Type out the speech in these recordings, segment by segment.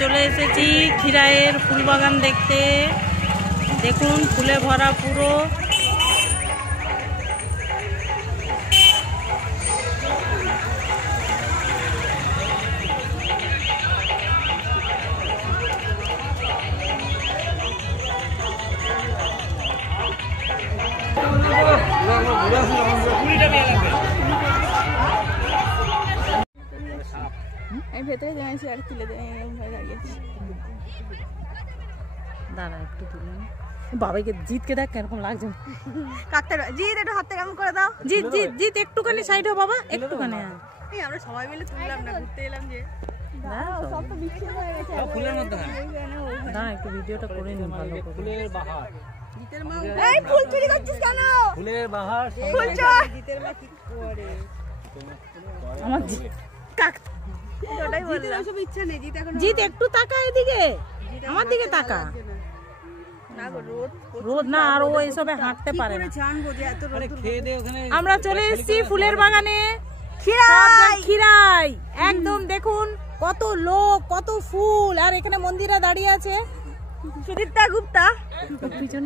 চলে এসেছি খিরাইয়ের ফুল বাগান দেখতে। দেখুন ফুলে ভরা পুরো। আমি ভেতরে জানাইছি আর তুলে দাঁড়িয়েছি। দাঁড়া একটু তুলে বাবাইকে জিতকে দেখ কেরকম লাগছে। কাটতে জিত একটু হাতটা কেমন করে দাও। জিত জিত জিত একটুখানি সাইড হো বাবা, একটুখানি। এই আমরা সবাই মিলে তুললাম না, ঘুরতে এলাম যে। সব তো বিচ্ছিন্ন হয়ে গেছে ফুলের মধ্যে। দাঁড়া একটু ভিডিওটা করে নিন ভালো করে। ফুলের বাহার, জিতের মা এই ফুল চুরি করছিস কেন? ফুলের বাহার ফুল চোর। জিতের মা কি করে? আমার কাক ওটাই বললাম। সব ইচ্ছা নেই জিত এখন। জিত একটু তাকা এদিকে, আমার দিকে তাকা। না গো রোদ রোদ না, আর ও এসবে হাঁটতে পারে না। জানবো যে এত রোদ। খেয়ে দে ওখানে। আমরা চলে এসেছি ফুলের বাগানে। খিরাই খিরাই একদম দেখুন কত লোক, কত ফুল। আর এখানে মন্দিরা দাঁড়িয়ে আছে। সুদীপ্তা গুপ্তা পিছন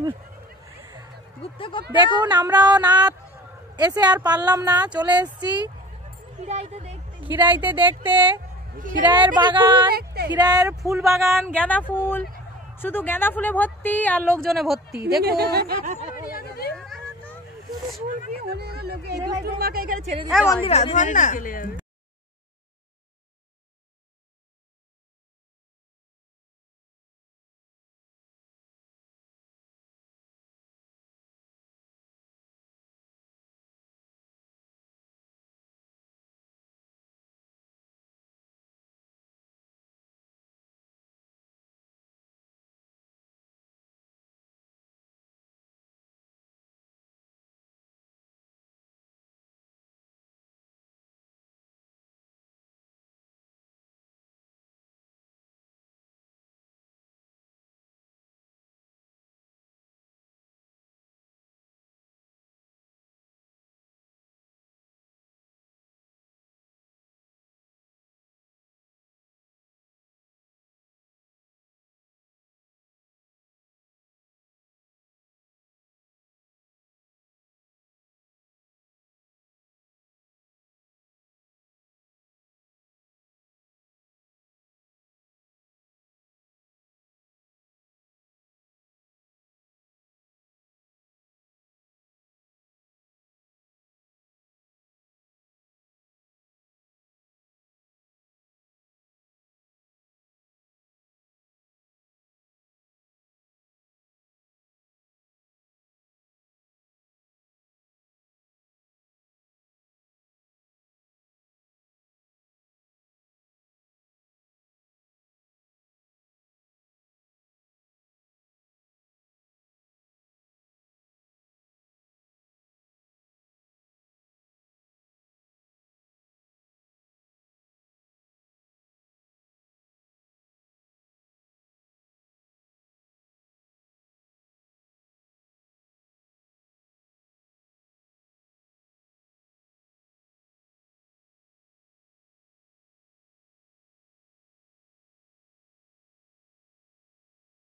গুপ্তা দেখুন। আমরাও না এসে আর পারলাম না, চলে এসেছি খিরাইতে দেখতে। খিরাইয়ের বাগান, খিরাইয়ের ফুল বাগান, গাঁদা ফুল, শুধু গাঁদা ফুলে ভর্তি আর লোকজনে ভর্তি। দেখুন ছেড়ে দিতে